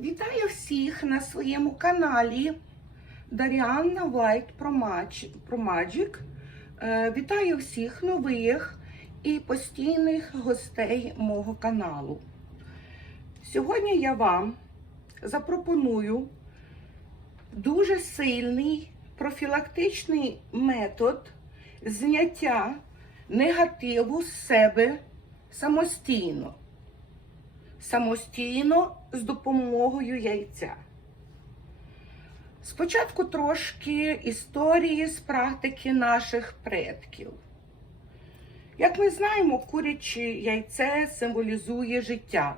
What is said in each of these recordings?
Вітаю всіх на своєму каналі Даріанна Вайт про Мадж- про Magic. Е, Вітаю всіх нових і постійних гостей мого каналу. Сьогодні я вам запропоную дуже сильний профілактичний метод зняття негативу з себе самостійно самостійно з допомогою яйця. Спочатку трошки історії з практики наших предків. Як ми знаємо, куряче яйце символізує життя,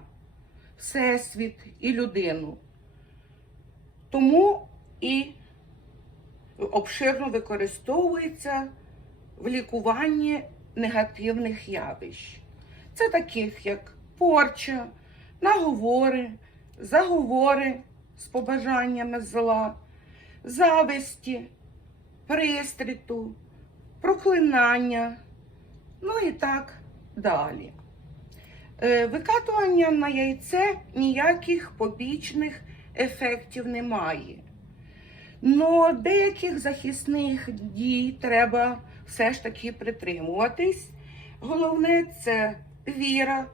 всесвіт і людину. Тому і обширно використовується в лікуванні негативних явищ. Це таких як порча, наговори, заговори з побажаннями зла, зависті, пристріту, проклинання, ну і так далі. Е, Викатування на яйце ніяких побічних ефектів немає. Но деяких захисних дій треба все ж таки притримуватись. Головне це віра,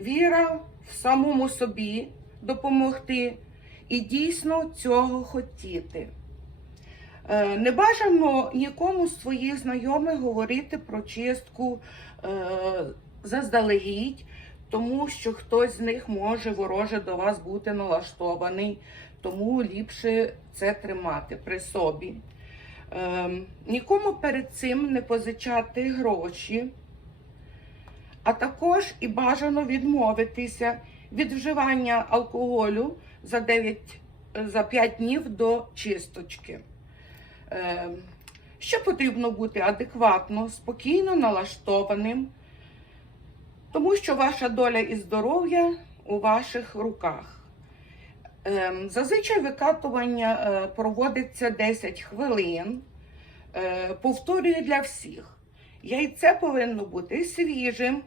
віра в самому собі допомогти і дійсно цього хотіти. Е, Не бажано нікому з своїх знайомих говорити про чистку е, заздалегідь, тому що хтось з них може вороже до вас бути налаштований, тому ліпше це тримати при собі. Е, Нікому перед цим не позичати гроші а також і бажано відмовитися від вживання алкоголю за 9, за 5 днів до чисточки. Е, Що потрібно бути адекватно, спокійно налаштованим, тому що ваша доля і здоров'я у ваших руках. Е, Зазвичай викатування е, проводиться 10 хвилин. Е, Повторюю для всіх. Яйце повинно бути свіжим,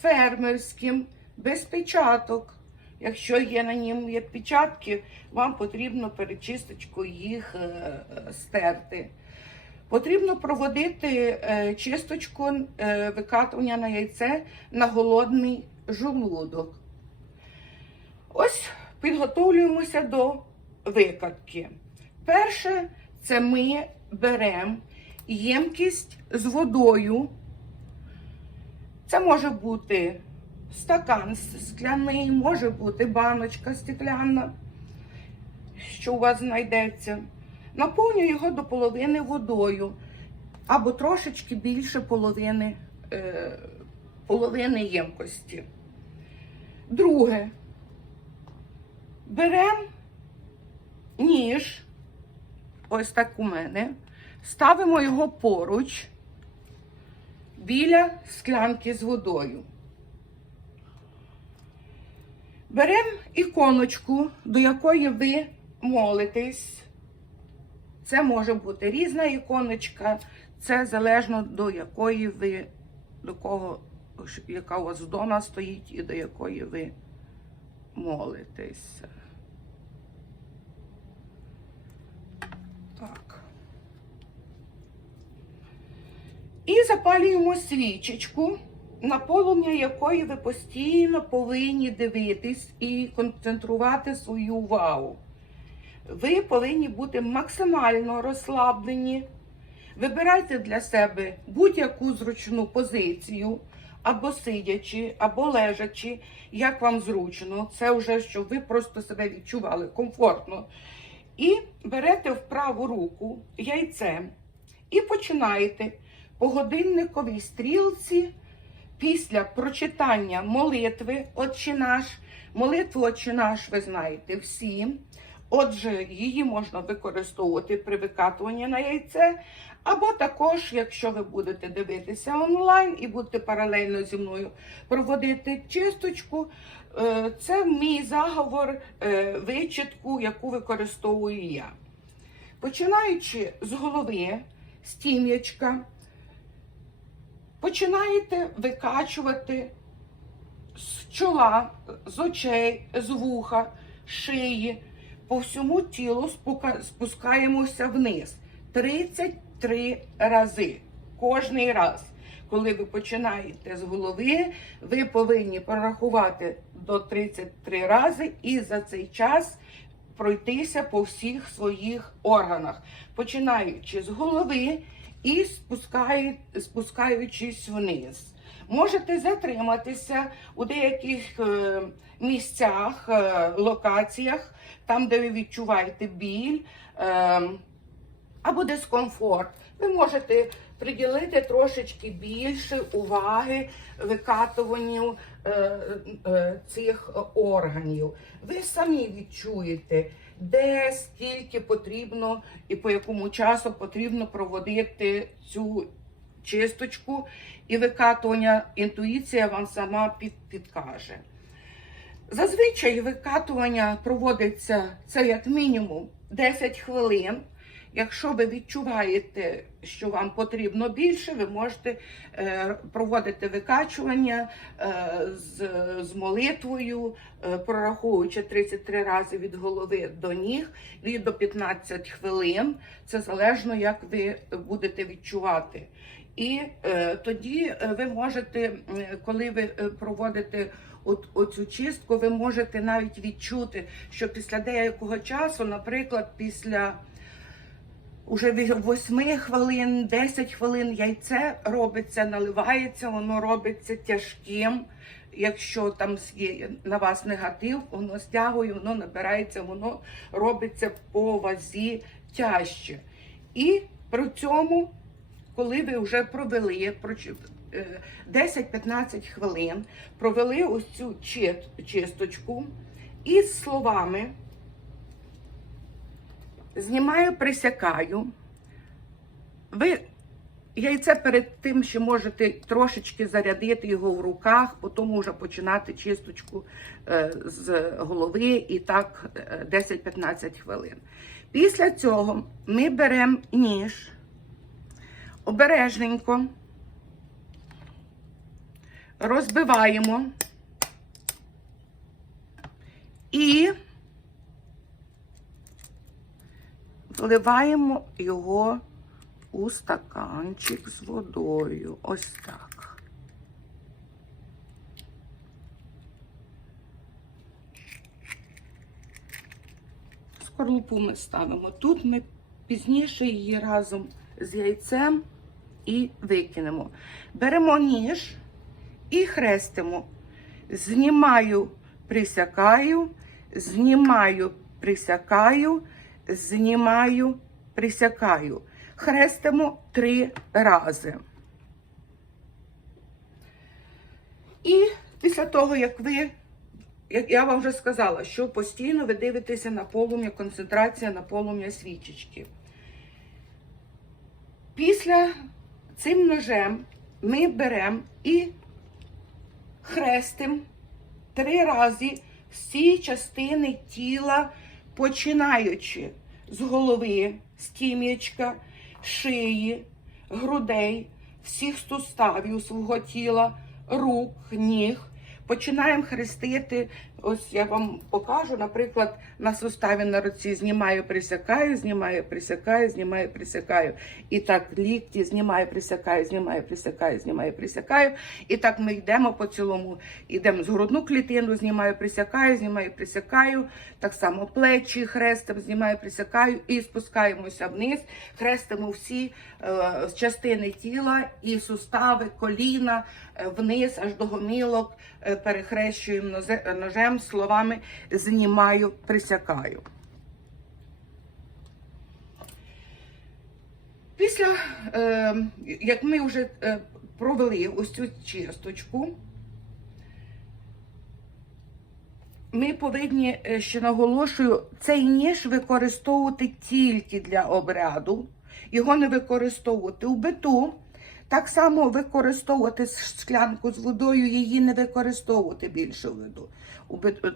фермерським, без печаток. Якщо є на ньому є печатки, вам потрібно перед чисточкою їх е, е, стерти. Потрібно проводити е, чисточку викатування на яйце на голодний желудок. Ось підготовлюємося до викатки. Перше, це ми беремо ємкість з водою. Це може бути стакан скляний, може бути баночка стекляна, що у вас знайдеться. Наповнюю його до половини водою або трошечки більше половини, е, половини ємкості. Друге. Беремо ніж, ось так у мене. Ставимо його поруч біля склянки з водою. Беремо іконочку, до якої ви молитесь. Це може бути різна іконочка, це залежно до якої ви, до кого, яка у вас вдома стоїть і до якої ви молитесь. Так. І запалюємо свічечку, на полум'я якої ви постійно повинні дивитись і концентрувати свою увагу. Ви повинні бути максимально розслаблені. Вибирайте для себе будь-яку зручну позицію, або сидячи, або лежачи, як вам зручно. Це вже щоб ви просто себе відчували комфортно. І берете в праву руку яйце і починаєте по годинниковій стрілці після прочитання молитви Отче наш. Молитву Отче наш, ви знаєте всі. Отже, її можна використовувати при викатуванні на яйце, або також, якщо ви будете дивитися онлайн і будете паралельно зі мною проводити чисточку, е, це мій заговор е, вичитку, яку використовую я. Починаючи з голови, з тім'ячка, починаєте викачувати з чола, з очей, з вуха, шиї, по всьому тілу спускаємося вниз 33 рази. Кожний раз. Коли ви починаєте з голови, ви повинні порахувати до 33 рази і за цей час пройтися по всіх своїх органах, починаючи з голови і спускаю- спускаючись вниз. Можете затриматися у деяких е, місцях, е, локаціях, там, де ви відчуваєте біль е, або дискомфорт. Ви можете приділити трошечки більше уваги викатуванню е, е, цих органів. Ви самі відчуєте, де скільки потрібно і по якому часу потрібно проводити цю чисточку і викатування. Інтуїція вам сама під, підкаже. Зазвичай викатування проводиться це як мінімум 10 хвилин. Якщо ви відчуваєте, що вам потрібно більше, ви можете е, проводити викачування е, з, з молитвою, е, прораховуючи 33 рази від голови до ніг і до 15 хвилин. Це залежно, як ви будете відчувати. І е, тоді ви можете, коли ви проводите от, оцю чистку, ви можете навіть відчути, що після деякого часу, наприклад, після уже 8 хвилин, 10 хвилин яйце робиться, наливається, воно робиться тяжким. Якщо там є на вас негатив, воно стягує, воно набирається, воно робиться по вазі тяжче. І при цьому, коли ви вже провели е, 10-15 хвилин, провели ось цю чисточку із словами знімаю, присякаю. Ви яйце перед тим, що можете трошечки зарядити його в руках, потім вже починати чисточку е, з голови і так е, 10-15 хвилин. Після цього ми беремо ніж, обережненько розбиваємо і вливаємо його у стаканчик з водою. Ось так. Скорлупу ми ставимо. Тут ми пізніше її разом з яйцем і викинемо. Беремо ніж і хрестимо. Знімаю, присякаю, знімаю, присякаю, знімаю, присякаю. Хрестимо три рази. І після того, як ви, як я вам вже сказала, що постійно ви дивитеся на полум'я, концентрація на полум'я свічечки. Після цим ножем ми беремо і хрестим три рази всі частини тіла, починаючи з голови, з тім'ячка, шиї, грудей, всіх суставів свого тіла, рук, ніг. Починаємо хрестити. Ось я вам покажу, наприклад, на суставі на руці знімаю, присякаю, знімаю, присякаю, знімаю, присякаю. І так лікті знімаю, присякаю, знімаю, присякаю, знімаю, присякаю. І так ми йдемо по цілому. Йдемо з грудну клітину, знімаю, присякаю, знімаю, присякаю. Так само плечі хрестимо, знімаю, присякаю і спускаємося вниз. Хрестимо всі е, частини тіла і сустави, коліна вниз, аж до гомілок. Е, перехрещуємо нозе- ножем словами знімаю, присякаю. Після, е, як ми вже е, провели ось цю чисточку, ми повинні, е, ще наголошую, цей ніж використовувати тільки для обряду, його не використовувати у биту. Так само використовувати склянку з водою, її не використовувати більше в виду.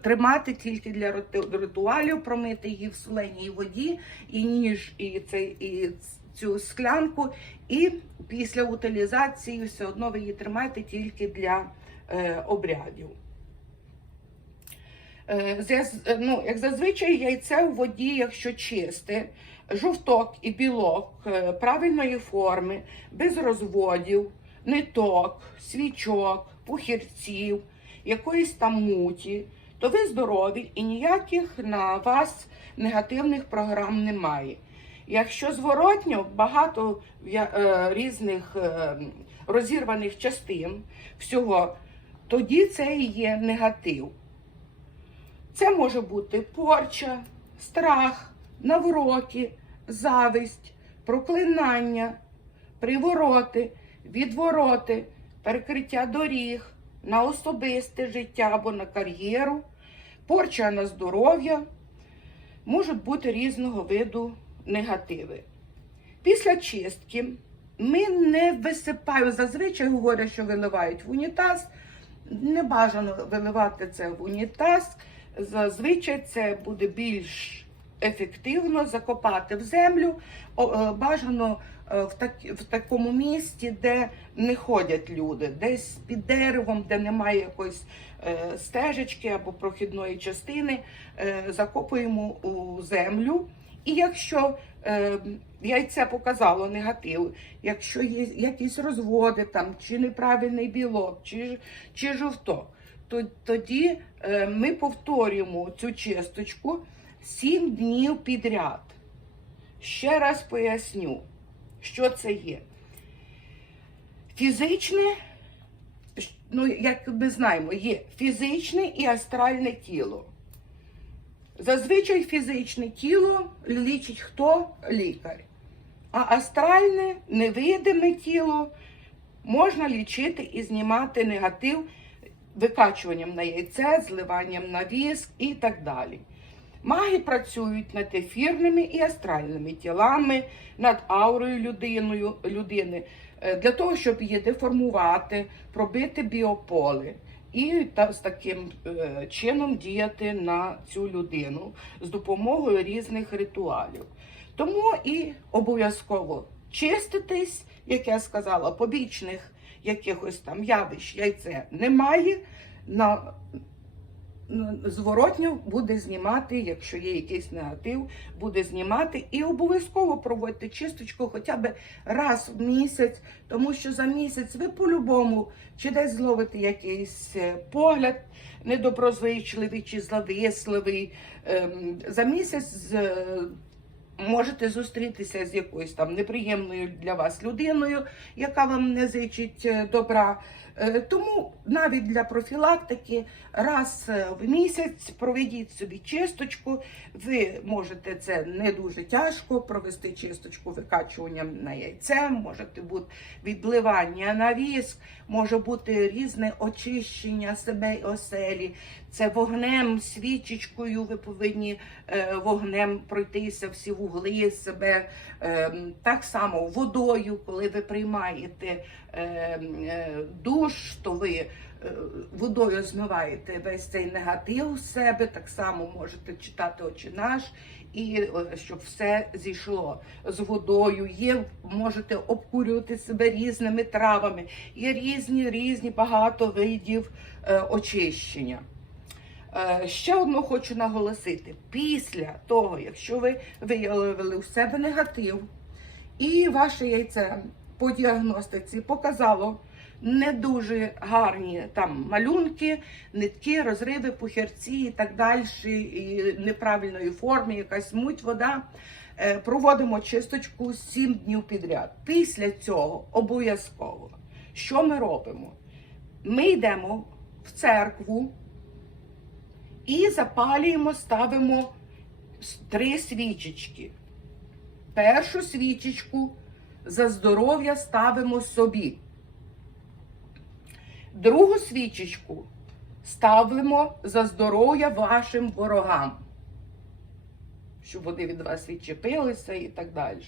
Тримати тільки для ритуалів, промити її в соленій воді, і ніж, і, цей, і цю склянку. І після утилізації все одно ви її тримаєте тільки для е, обрядів. Е, ну, як зазвичай яйце у воді, якщо чисте, жовток і білок е, правильної форми, без розводів, ниток, свічок, пухірців, якоїсь там муті, то ви здорові і ніяких на вас негативних програм немає. Якщо зворотньо багато е, різних е, розірваних частин всього, тоді це і є негатив. Це може бути порча, страх, навроки, зависть, проклинання, привороти, відвороти, перекриття доріг на особисте життя або на кар'єру, порча на здоров'я, можуть бути різного виду негативи. Після чистки ми не висипаємо, зазвичай говорять, що виливають в унітаз. Не бажано виливати це в унітаз. Зазвичай це буде більш ефективно закопати в землю. Е, Бажано е, в, так, в такому місці, де не ходять люди, десь під деревом, де немає якоїсь е, стежечки або прохідної частини, закопуємо у землю. І якщо е, яйце показало негатив, якщо є якісь розводи там, чи неправильний білок, чи, чи жовток, то тоді ми повторюємо цю чисточку 7 днів підряд. Ще раз поясню, що це є. Фізичне, ну, як ми знаємо, є фізичне і астральне тіло. Зазвичай фізичне тіло лічить хто? Лікар. А астральне, невидиме тіло можна лічити і знімати негатив викачуванням на яйце, зливанням на віск і так далі. Маги працюють над ефірними і астральними тілами, над аурою людиною, людини е, для того, щоб її деформувати, пробити біополе і та, з таким е, чином діяти на цю людину з допомогою різних ритуалів. Тому і обов'язково чиститись, як я сказала, побічних якихось там явищ яйце немає. На зворотньо буде знімати, якщо є якийсь негатив, буде знімати і обов'язково проводьте чисточку хоча б раз в місяць, тому що за місяць ви по-любому чи десь зловите якийсь е, погляд недоброзичливий чи зависливий. Ем, За місяць можете зустрітися з якоюсь там неприємною для вас людиною, яка вам не зичить е, добра. Е, Тому навіть для профілактики раз е, в місяць проведіть собі чисточку. Ви можете це не дуже тяжко провести чисточку викачуванням на яйце, можете бути відливання на віск, може бути різне очищення себе й оселі. Це вогнем, свічечкою. Ви повинні е, вогнем пройтися всі вугли себе. Е, так само водою, коли ви приймаєте е, душ, то ви водою змиваєте весь цей негатив з себе. Так само можете читати очі наш, і щоб все зійшло з водою. Є, можете обкурювати себе різними травами. Є різні, різні багато видів очищення. Е, Ще одну хочу наголосити: після того, якщо ви виявили у себе негатив, і ваше яйце по діагностиці показало не дуже гарні там малюнки, нитки, розриви, пухірці і так далі, і неправильної форми, якась муть, вода. Е, Проводимо чисточку 7 днів підряд. Після цього обов'язково, що ми робимо? Ми йдемо в церкву і запалюємо, ставимо три свічечки. Першу свічечку за здоров'я ставимо собі. Другу свічечку ставимо за здоров'я вашим ворогам, щоб вони від вас відчепилися і так далі.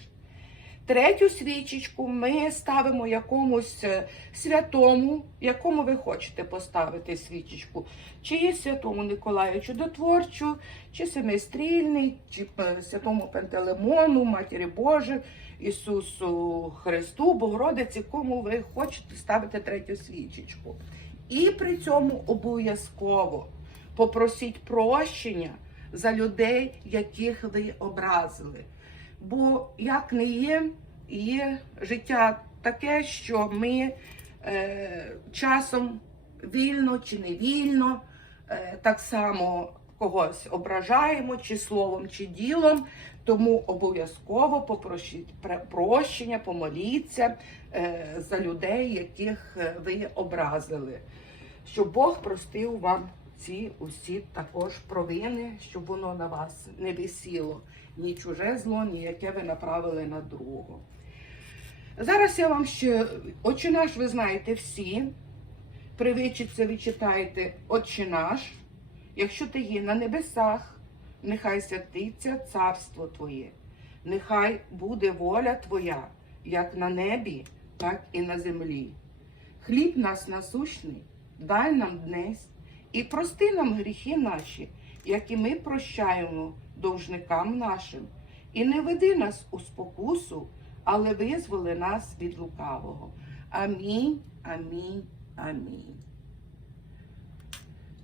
Третю свічечку ми ставимо якомусь е, святому, якому ви хочете поставити свічечку. Чи святому Николаю Чудотворчу, чи Семистрільний, чи е, святому Пентелемону, Матері Божій, Ісусу Христу, Богородиці, кому ви хочете ставити третю свічечку. І при цьому обов'язково Попросіть прощення за людей, яких ви образили. Бо як не є, є життя таке, що ми е, часом вільно чи не вільно, е, так само когось ображаємо, чи словом, чи ділом. Тому обов'язково попросіть прощення, помоліться е, за людей, яких е, ви образили. Щоб Бог простив вам ці усі також провини, щоб воно на вас не висіло ні чуже зло, ні яке ви направили на другого. Зараз я вам ще Отче наш, ви знаєте всі. Привичиться, ви читаєте Отче наш. Якщо ти є на небесах, нехай святиться царство Твоє, нехай буде воля Твоя, як на небі, так і на землі. Хліб нас насущний, дай нам днес, і прости нам гріхи наші, як і ми прощаємо довжникам нашим, і не веди нас у спокусу, але визволи нас від лукавого. Амінь, амінь, амінь.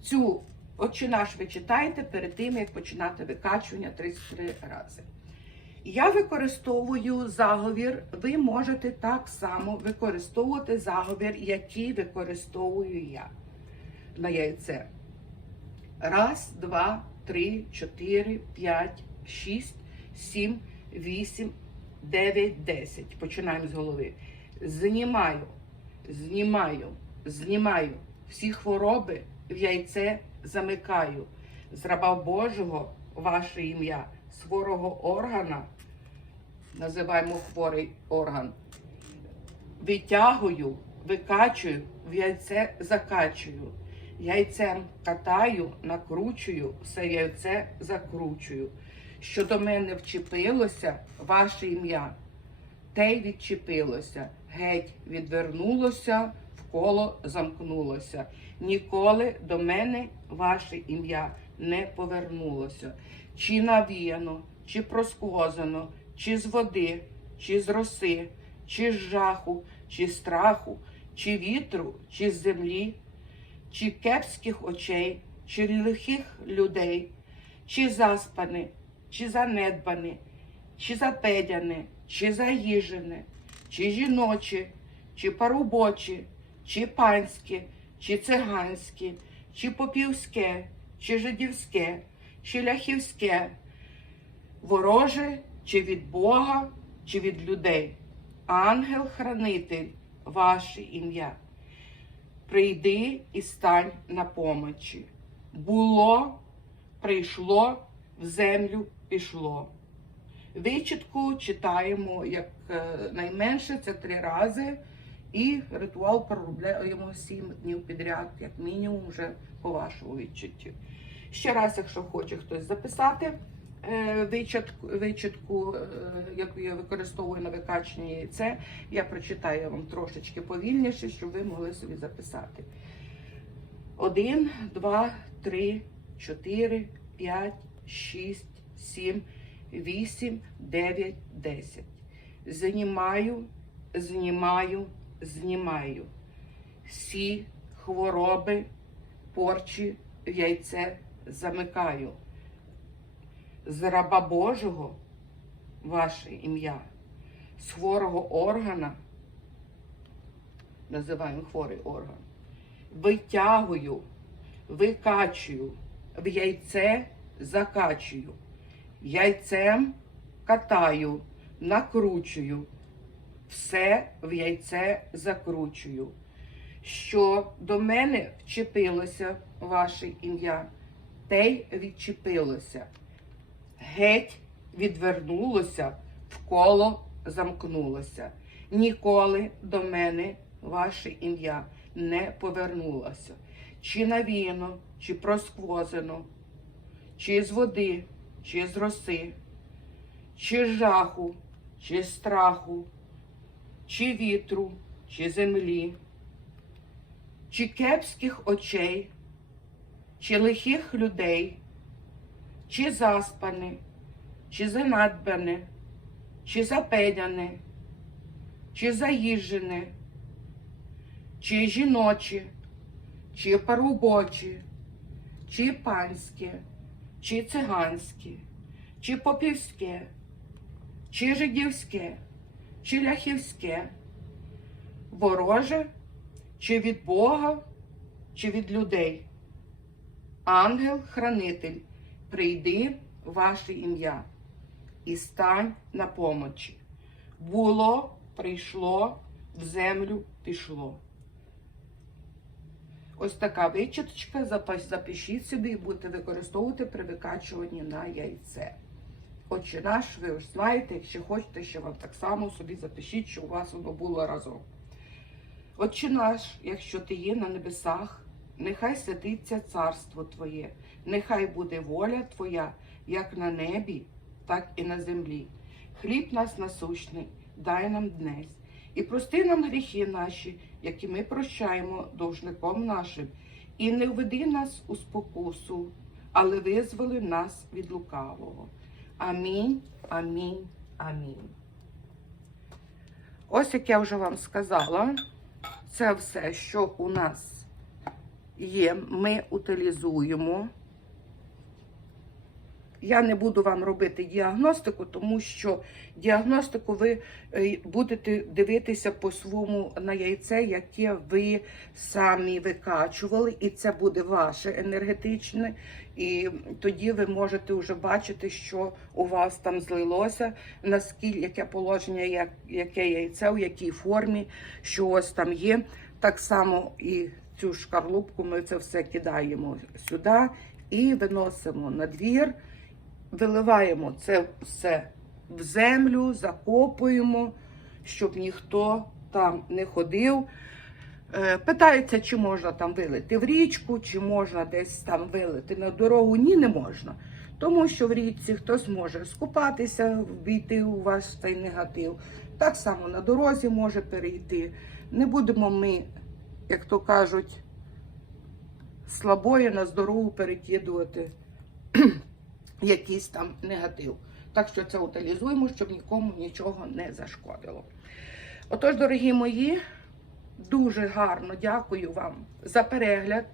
Цю Отче наш ви читаєте перед тим, як починати викачування 33 рази. Я використовую заговір, ви можете так само використовувати заговір, який використовую я на яйце. Раз, два, три, чотири, п'ять, шість, сім, вісім, дев'ять, десять. Починаємо з голови. Знімаю, знімаю, знімаю всі хвороби в яйце замикаю. З раба Божого ваше ім'я, з хворого органа, називаємо хворий орган. Витягую, викачую, в яйце закачую. Яйцем катаю, накручую, все яйце закручую. Що до мене вчепилося ваше ім'я, те й відчепилося, геть відвернулося, вколо замкнулося. Ніколи до мене ваше ім'я не повернулося. Чи навіяно, чи просквозано, чи з води, чи з роси, чи з жаху, чи страху, чи вітру, чи з землі, чи кепських очей, чи лихих людей, чи заспане, чи занедбане, чи запедяне, чи заїжене, чи жіноче, чи парубоче, чи панське, чи циганське, чи попівське, чи жидівське, чи ляхівське, вороже, чи від Бога, чи від людей. Ангел-хранитель, ваше ім'я. Прийди і стань на помочі. Було, прийшло, в землю пішло. Вичітку читаємо як е, найменше це три рази, і ритуал проробляємо сім днів підряд, як мінімум, вже по вашому відчутті. Ще раз, якщо хоче хтось записати вичатку, вичатку е, яку я використовую на викачення яйце, я прочитаю вам трошечки повільніше, щоб ви могли собі записати. Один, два, три, чотири, п'ять, шість, сім, вісім, дев'ять, десять. Знімаю, знімаю, знімаю. Всі хвороби, порчі в яйце замикаю. З раба Божого ваше ім'я, з хворого органа, називаємо хворий орган, витягую, викачую, в яйце закачую, яйцем катаю, накручую, все в яйце закручую. Що до мене вчепилося ваше ім'я, те й відчепилося. Геть відвернулося, вколо замкнулося. Ніколи до мене ваше ім'я не повернулося. Чи навіяно, чи просквозено, чи з води, чи з роси, чи з жаху, чи з страху, чи вітру, чи землі, чи кепських очей, чи лихих людей, чи заспане, чи занадбане, чи запедяне, чи заїжджене, чи жіноче, чи парубоче, чи панське, чи циганське, чи попівське, чи жидівське, чи ляхівське, вороже, чи від Бога, чи від людей. Ангел-хранитель, прийди ваше ім'я і стань на помочі. Було, прийшло, в землю пішло. Ось така вичіточка, запишіть собі і будете використовувати при викачуванні на яйце. Отче наш, ви ось знаєте, якщо хочете, ще вам так само собі запишіть, що у вас воно було разом. Отче наш, якщо ти є на небесах, нехай святиться царство Твоє, нехай буде воля Твоя, як на небі, так і на землі. Хліб нас насущний, дай нам днесь, і прости нам гріхи наші, які ми прощаємо должником нашим, і не введи нас у спокусу, але визволи нас від лукавого. Амінь, амінь, амінь. Ось як я вже вам сказала, це все, що у нас є, ми утилізуємо. Я не буду вам робити діагностику, тому що діагностику ви е, будете дивитися по своєму на яйце, яке ви самі викачували, і це буде ваше енергетичне. І тоді ви можете вже бачити, що у вас там злилося, наскільки яке положення, як, яке яйце, у якій формі, що ось там є. Так само і цю шкарлупку ми це все кидаємо сюди і виносимо на двір виливаємо це все в землю, закопуємо, щоб ніхто там не ходив. Е, Питається, чи можна там вилити в річку, чи можна десь там вилити на дорогу. Ні, не можна. Тому що в річці хтось може скупатися, війти у вас цей негатив. Так само на дорозі може перейти. Не будемо ми, як то кажуть, слабої на здорову перекидувати якийсь там негатив. Так що це утилізуємо, щоб нікому нічого не зашкодило. Отож, дорогі мої, дуже гарно дякую вам за перегляд.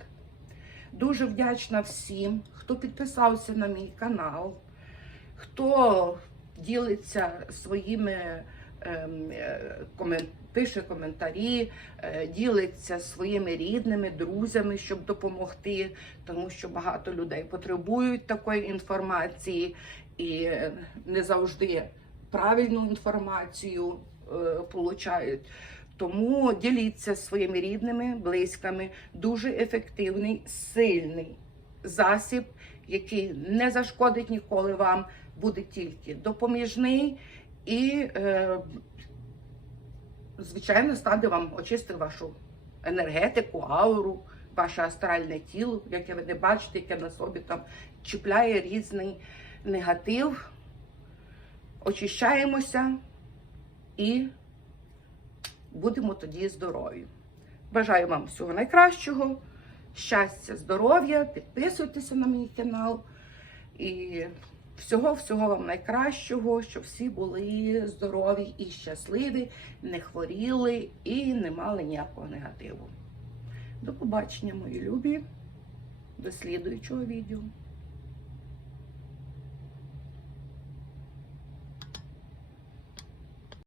Дуже вдячна всім, хто підписався на мій канал, хто ділиться своїми ем, е, комен- пише коментарі, е, ділиться своїми рідними, друзями, щоб допомогти, тому що багато людей потребують такої інформації і не завжди правильну інформацію е, получають. Тому діліться своїми рідними, близькими. Дуже ефективний, сильний засіб, який не зашкодить ніколи вам, буде тільки допоміжний і, е, звичайно, стане вам очистити вашу енергетику, ауру, ваше астральне тіло, яке ви не бачите, яке на собі там чіпляє різний негатив. Очищаємося і будемо тоді здорові. Бажаю вам всього найкращого, щастя, здоров'я, підписуйтеся на мій канал. І всього-всього вам найкращого, щоб всі були здорові і щасливі, не хворіли і не мали ніякого негативу. До побачення, мої любі, до слідуючого відео.